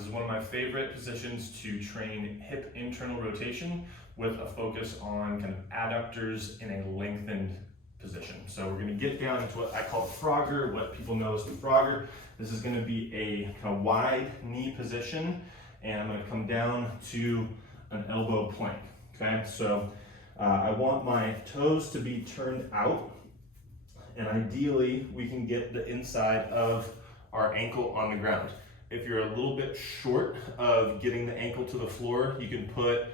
This is one of my favorite positions to train hip internal rotation with a focus on kind of adductors in a lengthened position. So we're gonna get down into what I call the Frogger, what people know as the Frogger. This is gonna be a kind of wide knee position, and I'm gonna come down to an elbow plank, okay? So I want my toes to be turned out, and ideally we can get the inside of our ankle on the ground. If you're a little bit short of getting the ankle to the floor, you can put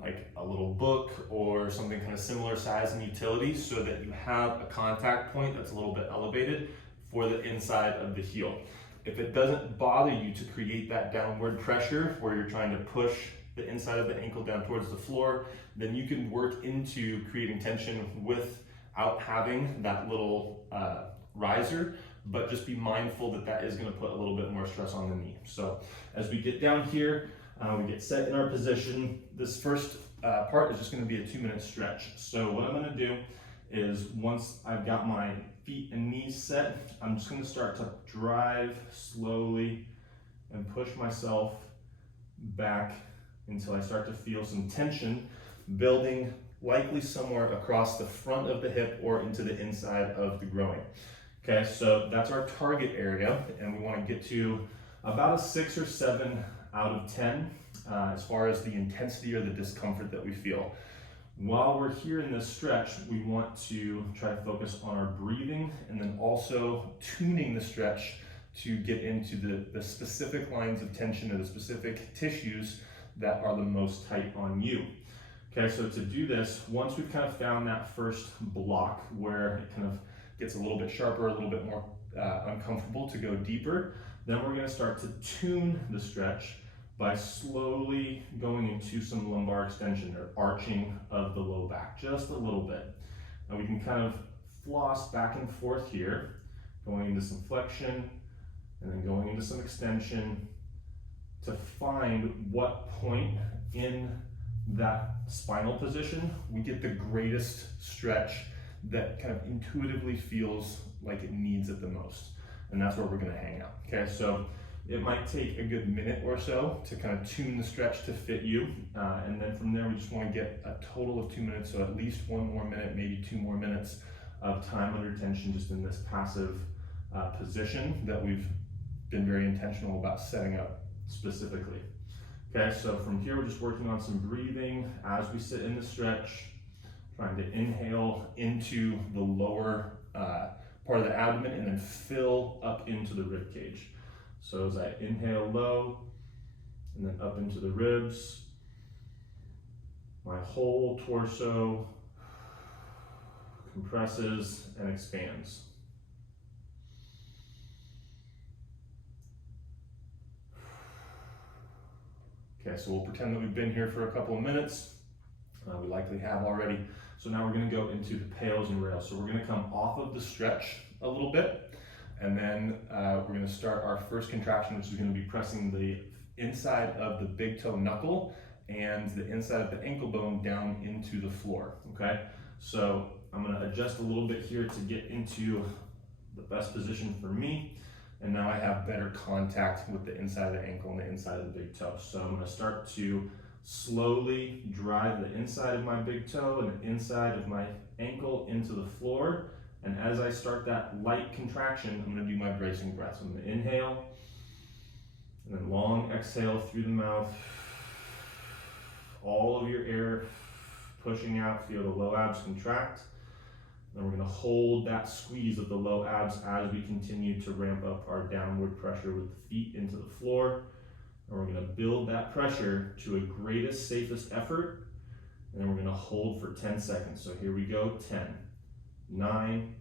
like a little book or something kind of similar size and utility so that you have a contact point that's a little bit elevated for the inside of the heel. If it doesn't bother you to create that downward pressure where you're trying to push the inside of the ankle down towards the floor, then you can work into creating tension without having that little riser, but just be mindful that that is going to put a little bit more stress on the knee. So as we get down here, we get set in our position. This first part is just going to be a 2-minute stretch. So what I'm going to do is, once I've got my feet and knees set, I'm just going to start to drive slowly and push myself back until I start to feel some tension building, likely somewhere across the front of the hip or into the inside of the groin. Okay, so that's our target area, and we want to get to about a 6 or 7 out of 10 as far as the intensity or the discomfort that we feel. While we're here in this stretch, we want to try to focus on our breathing and then also tuning the stretch to get into the specific lines of tension or the specific tissues that are the most tight on you. Okay, so to do this, once we've kind of found that first block where it kind of gets a little bit sharper, a little bit more uncomfortable to go deeper, then we're going to start to tune the stretch by slowly going into some lumbar extension or arching of the low back, just a little bit. And we can kind of floss back and forth here, going into some flexion and then going into some extension to find what point in that spinal position we get the greatest stretch that kind of intuitively feels like it needs it the most. And that's where we're gonna hang out, okay? So it might take a good minute or so to kind of tune the stretch to fit you. And then from there, we just wanna get a total of 2 minutes, so at least 1 more minute, maybe 2 more minutes of time under tension just in this passive position that we've been very intentional about setting up specifically. Okay, so from here, we're just working on some breathing as we sit in the stretch, trying to inhale into the lower part of the abdomen and then fill up into the rib cage. So as I inhale low and then up into the ribs, my whole torso compresses and expands. Okay, so we'll pretend that we've been here for a couple of minutes. We likely have already. So now we're going to go into the PAILs and RAILs. So we're going to come off of the stretch a little bit, and then we're going to start our first contraction, which is going to be pressing the inside of the big toe knuckle and the inside of the ankle bone down into the floor, okay? So I'm going to adjust a little bit here to get into the best position for me. And now I have better contact with the inside of the ankle and the inside of the big toe. So I'm going to start to slowly drive the inside of my big toe and the inside of my ankle into the floor. And as I start that light contraction, I'm going to do my bracing breaths. I'm going to inhale and then long exhale through the mouth. All of your air pushing out, feel the low abs contract. Then we're going to hold that squeeze of the low abs as we continue to ramp up our downward pressure with the feet into the floor. And we're going to build that pressure to a greatest, safest effort. And then we're going to hold for 10 seconds. So here we go, 10, 9,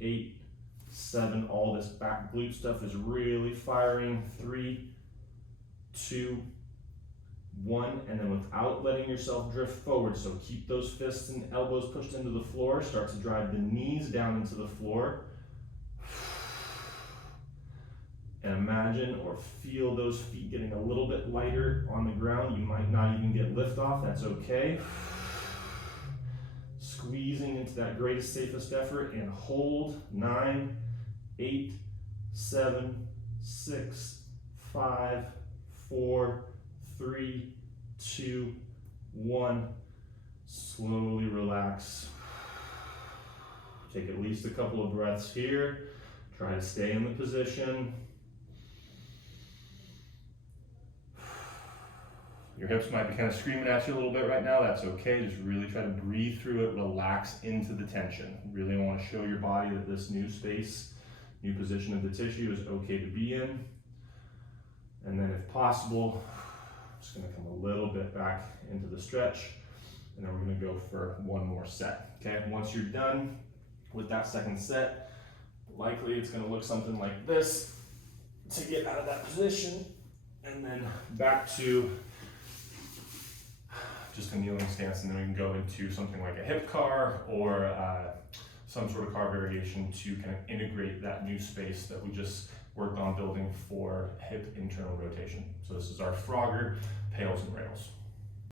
8, 7. All this back glute stuff is really firing. 3, 2, 1, and then without letting yourself drift forward, so keep those fists and elbows pushed into the floor, start to drive the knees down into the floor, and imagine or feel those feet getting a little bit lighter on the ground. You might not even get lift off, that's okay. Squeezing into that greatest, safest effort, and hold. 9, 8, 7, 6, 5, 4, 3, 2, 1. Slowly relax. Take at least a couple of breaths here. Try to stay in the position. Your hips might be kind of screaming at you a little bit right now. That's okay. Just really try to breathe through it, relax into the tension. Really want to show your body that this new space, new position of the tissue is okay to be in. And then if possible, I'm just going to come a little bit back into the stretch, and then we're going to go for one more set. Okay, once you're done with that second set, likely it's going to look something like this to get out of that position, and then back to just a kneeling stance, and then we can go into something like a hip car or some sort of car variation to kind of integrate that new space that we just worked on building for hip internal rotation. So this is our Frogger, PAILs and RAILs.